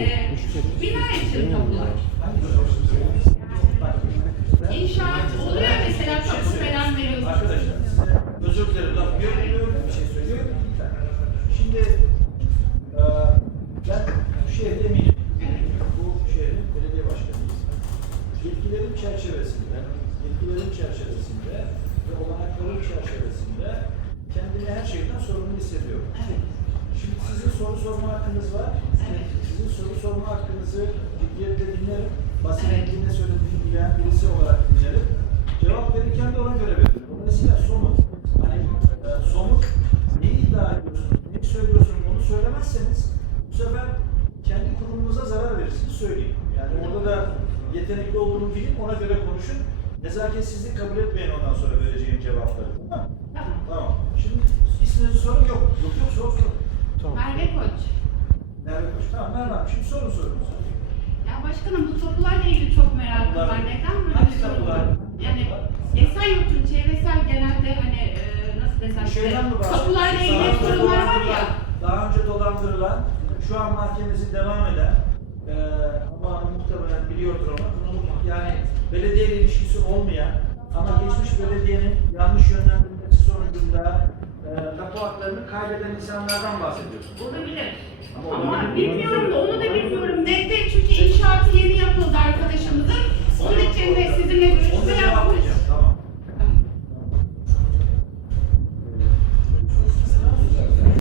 Ee, bina için tapular. İnşaat oluyor mesela tapu falan veriyorsunuz. Arkadaşlar özür dilerim laf görmüyorum bir şey söylüyorum. Şimdi e, ben bu şehre eminim. Bu şehrin belediye başkanıyız. Yetkilerim çerçevesinde, yetkilerim çerçevesinde ve olanaklarım çerçevesinde kendimi her şeyden sorumlu hissediyorum. Şimdi sizin soru sorma hakkınız var. Sizin soru sorma hakkınızı ciddiyetle dinlerim. Basın Evet. ne söylediğini bilen birisi olarak dinlerim. Cevap verirken de ona göre veririm. Dolayısıyla somut, hani e, somut ne iddia ediyorsunuz, ne söylüyorsunuz onu söylemezseniz bu sefer kendi kurumunuza zarar verirsiniz söyleyeyim. Yani orada da yetenekli olduğunu bilin, ona göre konuşun. Nezaketsizlik kabul etmeyin ondan sonra vereceğim cevapları. Tamam? Tamam. Şimdi isminizi sorun yok. Yok yok sor sor. Merve Koç. Merve Koç. Tamam Merve Hanım şimdi sorun sorunuzu. Ya başkanım bu tapularla ilgili çok merakım var. Neden böyle Hangi bir sorun tapular? var? Yani Esenyurt'un çevresel genelde hani e, nasıl desem şeyden mi tapularla ilgili Daha önce sorunlar var ya. dolandırılan, Daha önce dolandırılan, şu an mahkemesi devam eden, e, ama muhtemelen biliyordur onu. Yani belediye ilişkisi olmayan ama geçmiş belediyenin yanlış yönlendirilmesi sonucunda tapu haklarını kaybeden insanlardan bahsediyorsunuz. Olabilir. Ama Ama bilmiyorum da